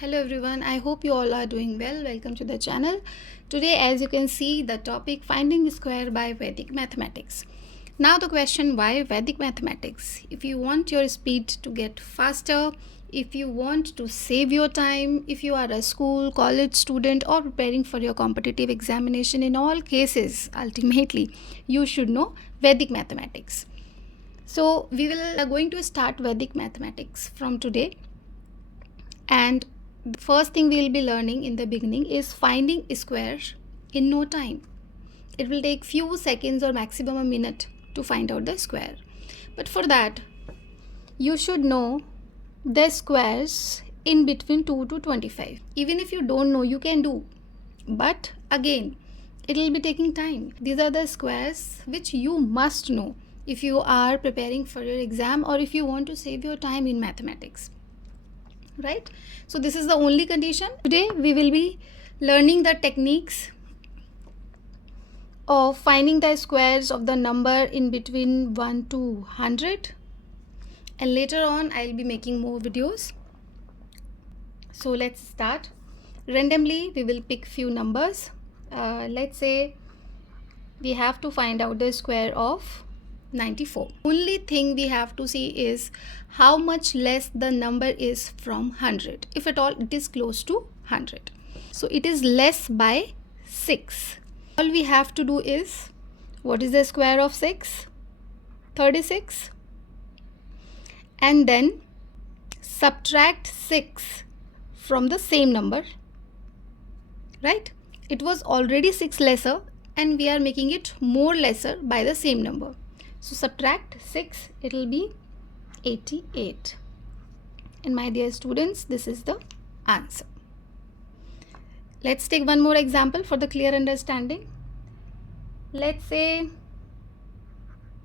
Hello everyone, I hope you all are doing well. Welcome to the channel. Today, as you can see, the topic finding square by Vedic mathematics. Now the question, why Vedic mathematics? If you want your speed to get faster, if you want to save your time, if you are a school, college student or preparing for your competitive examination, in all cases, ultimately, you should know Vedic mathematics. So we are going to start Vedic mathematics from today. And the first thing we'll be learning in the beginning is finding squares in no time. It will take few seconds or maximum a minute to find out the square. But for that, you should know the squares in between 2 to 25. Even if you don't know, you can do. But again, it will be taking time. These are the squares which you must know if you are preparing for your exam or if you want to save your time in mathematics. Right? So this is the only condition. Today we will be learning the techniques of finding the squares of the number in between 1 to 100, and later on I'll be making more videos. So let's start. Randomly we will pick few numbers. Let's say we have to find out the square of 94. Only thing we have to see is how much less the number is from 100. If at all it is close to 100. So it is less by 6. All we have to do is, what is the square of 6? 36. And then subtract 6 from the same number. Right? It was already 6 lesser and we are making it more lesser by the same number. So subtract 6, it will be 88. And my dear students, this is the answer. Let's take one more example for the clear understanding. Let's say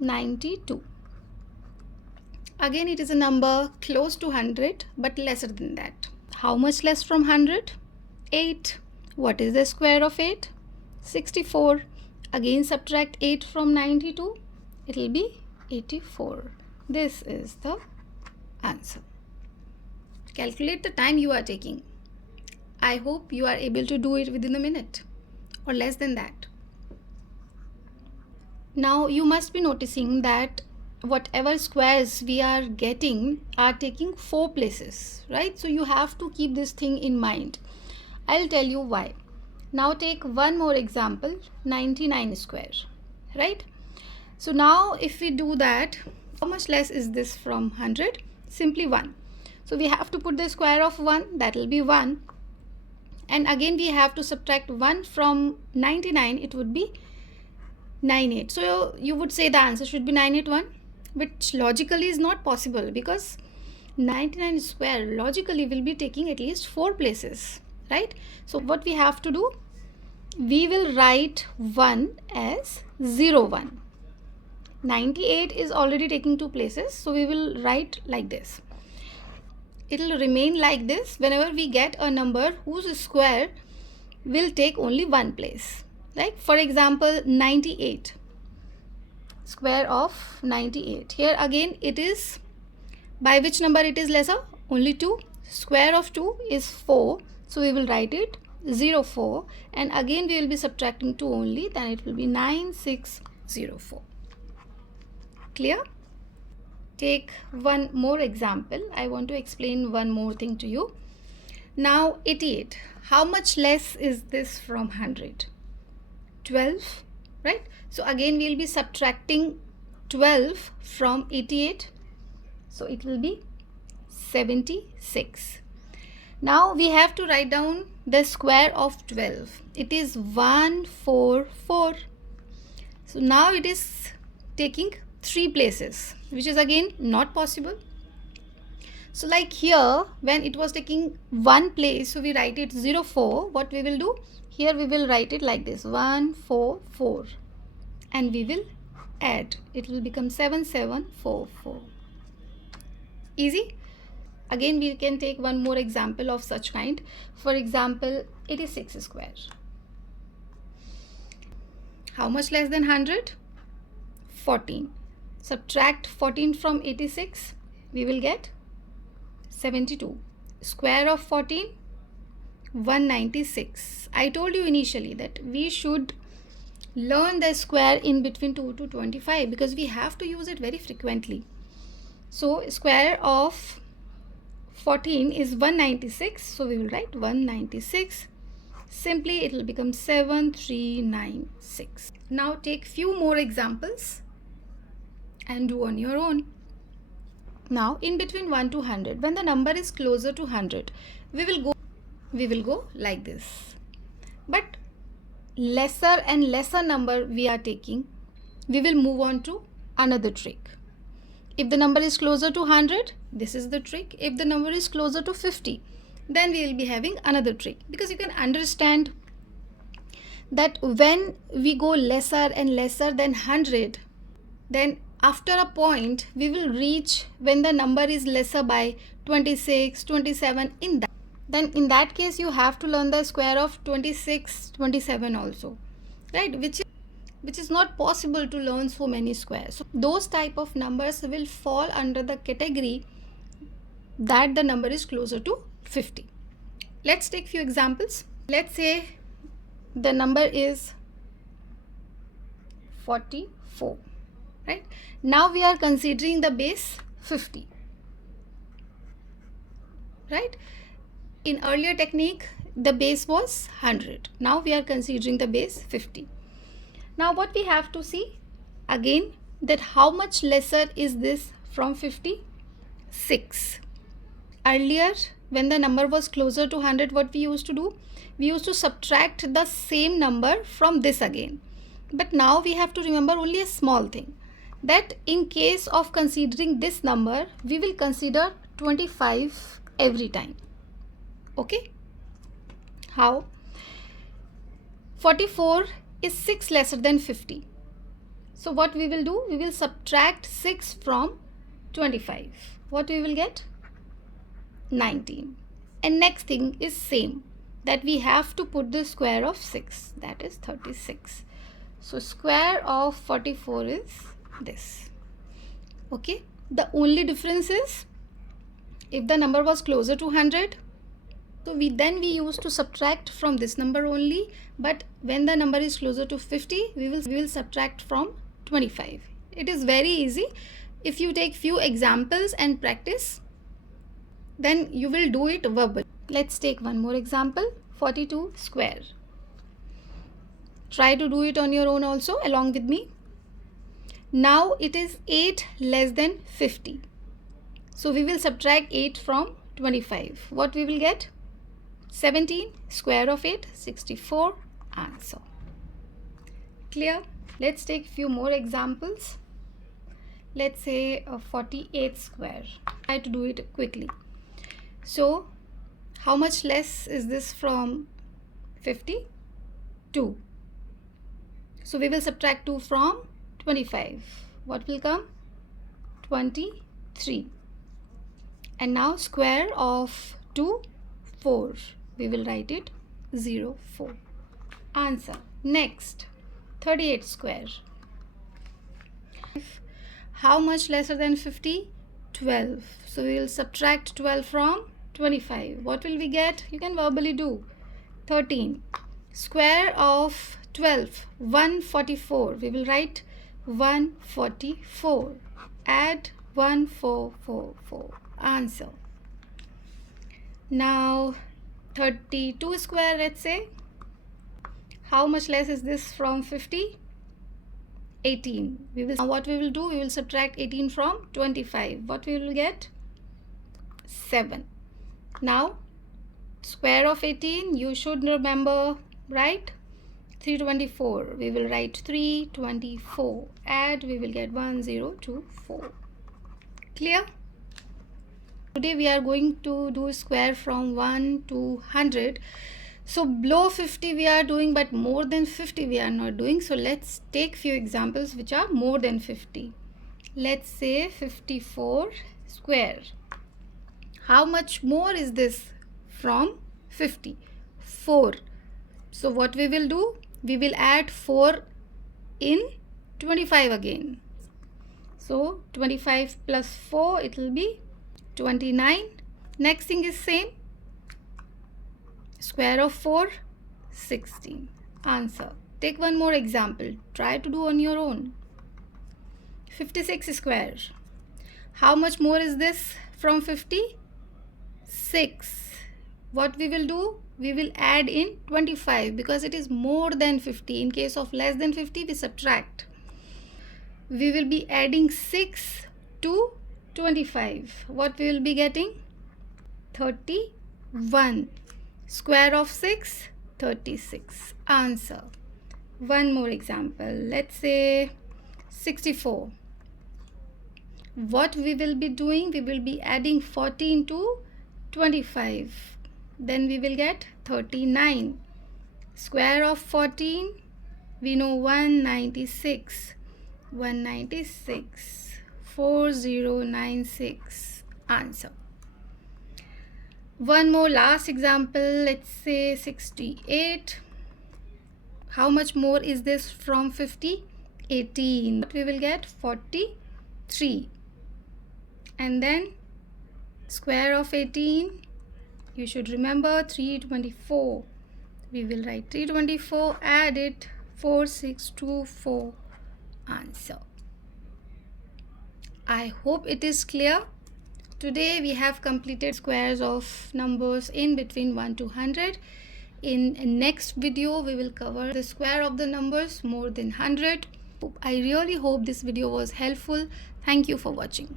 92. Again, it is a number close to 100 but lesser than that. How much less from 100? 8. What is the square of 8? 64. Again, subtract 8 from 92. It will be 84. This is the answer. Calculate the time you are taking. I hope you are able to do it within a minute or less than that. Now you must be noticing that whatever squares we are getting are taking 4 places, right? So you have to keep this thing in mind. I'll tell you why. Now take one more example, 99 square, right? So now if we do that, how much less is this from 100? Simply 1. So we have to put the square of 1, that will be 1. And again we have to subtract 1 from 99, it would be 98. So you would say the answer should be 981, which logically is not possible because 99 square logically will be taking at least 4 places, right? So what we have to do, we will write 1 as 01. 98 is already taking 2 places, so we will write like this. It will remain like this whenever we get a number whose square will take only 1 place. Like for example, 98. Square of 98. Here again it is, by which number it is lesser? Only 2. Square of 2 is 4. So we will write it 04. And again we will be subtracting 2 only. Then it will be 9604. Clear? Take one more example. I want to explain one more thing to you. Now 88. How much less is this from 100? 12, right? So again we will be subtracting 12 from 88. So it will be 76. Now we have to write down the square of 12. It is 144. So now it is taking 3 places, which is again not possible. So like here, when it was taking 1 place, so we write it 04. What we will do? Here we will write it like this, 144. And we will add. It will become 7744. Easy? Again, we can take one more example of such kind. For example, 86 square. How much less than 100? 14. Subtract 14 from 86, we will get 72. Square of 14, 196. I told you initially that we should learn the square in between 2 to 25 because we have to use it very frequently. So square of 14 is 196. So we will write 196. Simply it will become 7396. Now take few more examples and do on your own. Now in between 1 to 100, when the number is closer to 100, we will go like this. But lesser and lesser number we are taking, we will move on to another trick. If the number is closer to 100, this is the trick. If the number is closer to 50, then we will be having another trick, because you can understand that when we go lesser and lesser than 100, then after a point we will reach when the number is lesser by 26, 27. In that case you have to learn the square of 26, 27 also, right? Which is not possible to learn so many squares. So those type of numbers will fall under the category that the number is closer to 50. Let's take few examples. Let's say the number is 44, right? Now we are considering the base 50, right? In earlier technique, the base was 100. Now we are considering the base 50. Now what we have to see again, that how much lesser is this from 50? 6. Earlier when the number was closer to 100, what we used to do? We used to subtract the same number from this again. But now we have to remember only a small thing, that in case of considering this number, we will consider 25 every time. Okay? How? 44 is 6 lesser than 50. So what we will do? We will subtract 6 from 25. What we will get? 19. And next thing is same, that we have to put the square of 6, that is 36. So square of 44 is this. Okay? The only difference is if the number was closer to 100, so we used to subtract from this number only, but when the number is closer to 50, we will subtract from 25. It is very easy. If you take few examples and practice, then you will do it verbally. Let's take one more example, 42 square. Try to do it on your own also along with me. Now it is 8 less than 50. So we will subtract 8 from 25. What we will get? 17. Square of 8, 64. Answer. Clear? Let's take few more examples. Let's say a 48 square. Try to do it quickly. So how much less is this from 50? 2. So we will subtract 2 from 25. What will come? 23. And now square of 2, 4. We will write it 0, 4. Answer. Next, 38 square. How much lesser than 50? 12. So we will subtract 12 from 25. What will we get? You can verbally do. 13. Square of 12, 144. We will write 144. Add 1444. Answer. Now 32 square, let's say. How much less is this from 50? 18. Now what we will do? We will subtract 18 from 25. What we will get? 7. Now square of 18, you should remember, right? 324. We will write 324. Add, we will get 1024. Clear? Today we are going to do square from 1 to 100. So below 50 we are doing, but more than 50 we are not doing. So let's take few examples which are more than 50. Let's say 54 square. How much more is this from 50? 4. So what we will do? We will add 4 in 25 again. So 25 plus 4, it will be 29. Next thing is same. Square of 4, 16. Answer. Take one more example. Try to do on your own. 56 square. How much more is this from 50? 6. What we will do? We will add in 25 because it is more than 50. In case of less than 50, we subtract. We will be adding 6 to 25. What we will be getting? 31. Square of 6, 36. Answer. One more example. Let's say 64. What we will be doing? We will be adding 14 to 25. Then we will get 39. Square of 14, we know 196. 196. 4096. Answer. One more last example. Let's say 68. How much more is this from 50? 18. We will get 43. And then square of 18, you should remember 324. We will write 324, add it, 4624. Answer. I hope it is clear. Today we have completed squares of numbers in between 1 to 100. In next video we will cover the square of the numbers more than 100. I really hope this video was helpful. Thank you for watching.